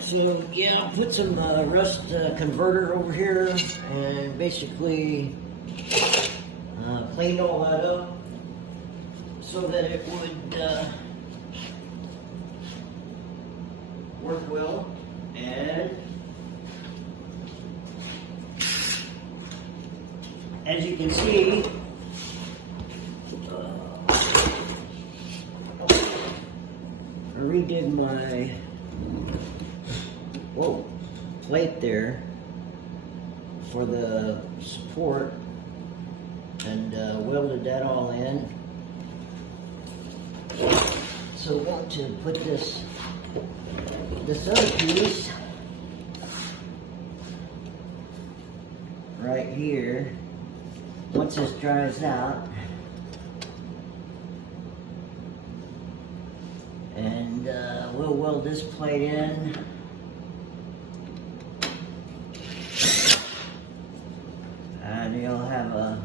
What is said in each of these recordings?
So yeah, I'll put some rust converter over here and basically clean all that up so that it would work well. And as you can see, I redid my plate there for the support and welded that all in. So I want to put this other piece right here. Once this dries out, and we'll weld this plate in. And you'll have a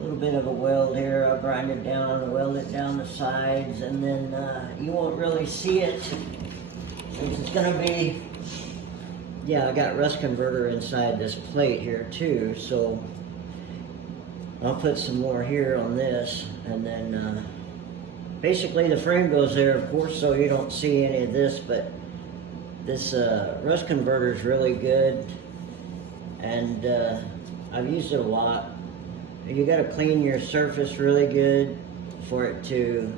little bit of a weld here. I'll grind it down and weld it down the sides, and then you won't really see it. It's gonna be, yeah, I got rust converter inside this plate here too, so I'll put some more here on this, and then basically the frame goes there, of course, so you don't see any of this, but this rust converter is really good, and I've used it a lot. You got to clean your surface really good for it to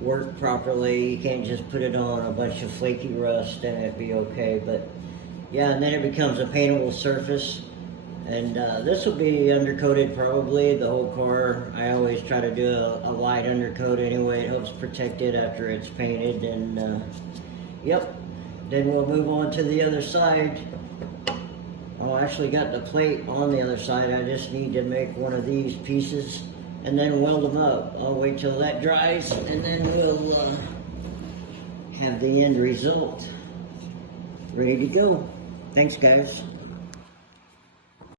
work properly. You can't just put it on a bunch of flaky rust and it'd be okay, but yeah, and then it becomes a paintable surface. And this will be undercoated probably, the whole car. I always try to do a light undercoat anyway. It helps protect it after it's painted. And yep, then we'll move on to the other side. I actually got the plate on the other side. I just need to make one of these pieces and then weld them up. I'll wait till that dries, and then we'll have the end result ready to go. Thanks, guys.